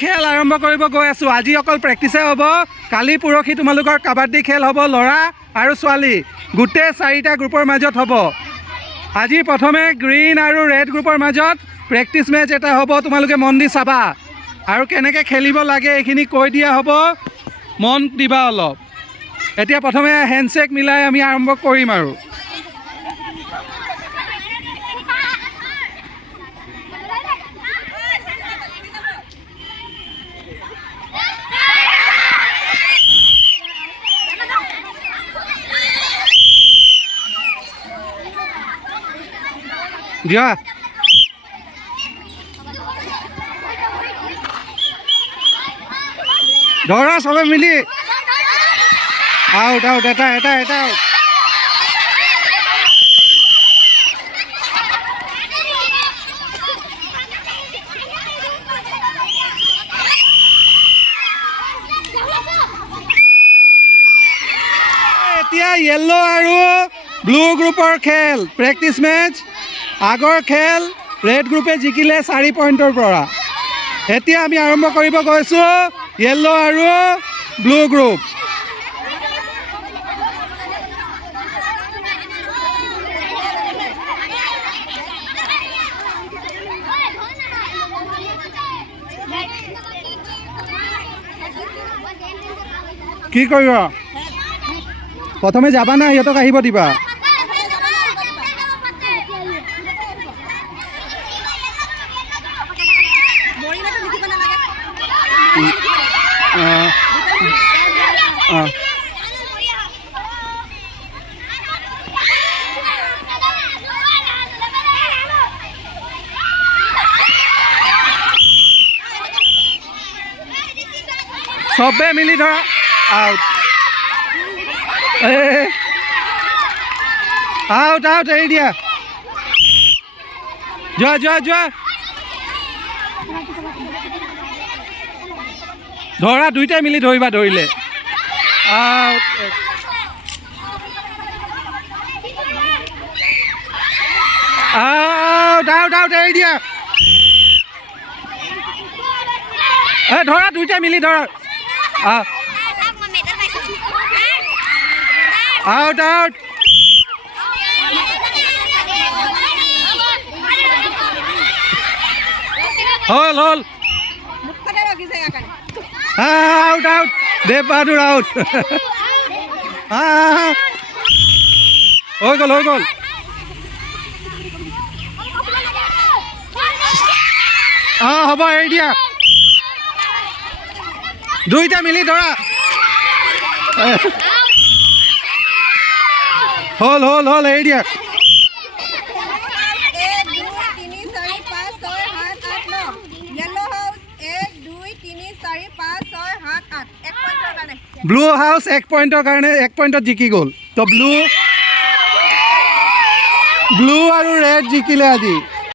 খেল আৰম্ভ কৰিব গৈ আছোঁ। আজি অকল প্ৰেক্টিছে হ'ব। কালি পৰহি তোমালোকৰ কাবাডী খেল হ'ব, ল'ৰা আৰু ছোৱালী গোটেই 4টা গ্ৰুপৰ মাজত হ'ব। আজি প্ৰথমে গ্ৰীণ আৰু ৰেড গ্ৰুপৰ মাজত প্ৰেক্টিছ মেচ এটা হ'ব। তোমালোকে মন দি চাবা আৰু কেনেকৈ খেলিব লাগে এইখিনি কৈ দিয়া হ'ব, মন দিবা অলপ। এতিয়া প্ৰথমে হেণ্ডশ্বেক মিলাই আমি আৰম্ভ কৰিম আৰু দিয়া ধৰা চবে মিলি আউট আউট এটা এটা এটা আউট। এতিয়া য়েল্লো আৰু ব্লু গ্ৰুপৰ খেল প্ৰেক্টিছ মেচ। আগৰ খেল ৰেড গ্ৰুপে জিকিলে 4 পইণ্টৰ পৰা। এতিয়া আমি আৰম্ভ কৰিব গৈছোঁ য়েল্লো আৰু ব্লু গ্ৰুপ। কি কৰিব প্ৰথমে যাবা না সিহঁতক আহিব দিবা? চবে মিলি ধৰা আউট আউট আউট এৰি দিয়া। যোৱা যোৱা যোৱা ধৰা, দুইটাই মিলি ধৰিবা, ধৰিলে আউট। আউট আউট আউট এৰি দিয়া। ধৰা, দুইটাই মিলি ধৰা। আউট আউট হল হল আউট আউট দেৱ বাহাদুৰ আউট। হৈ গ'ল হৈ গ'ল। হ'ব এৰি দিয়া, দুইটা মিলি ধৰা। হল হল হল এৰি দিয়া। ব্লু হাউচ 1 পইণ্টৰ কাৰণে 1 পইণ্টত জিকি গ'ল। তো ব্লু আৰু ৰেড জিকিলে আজি।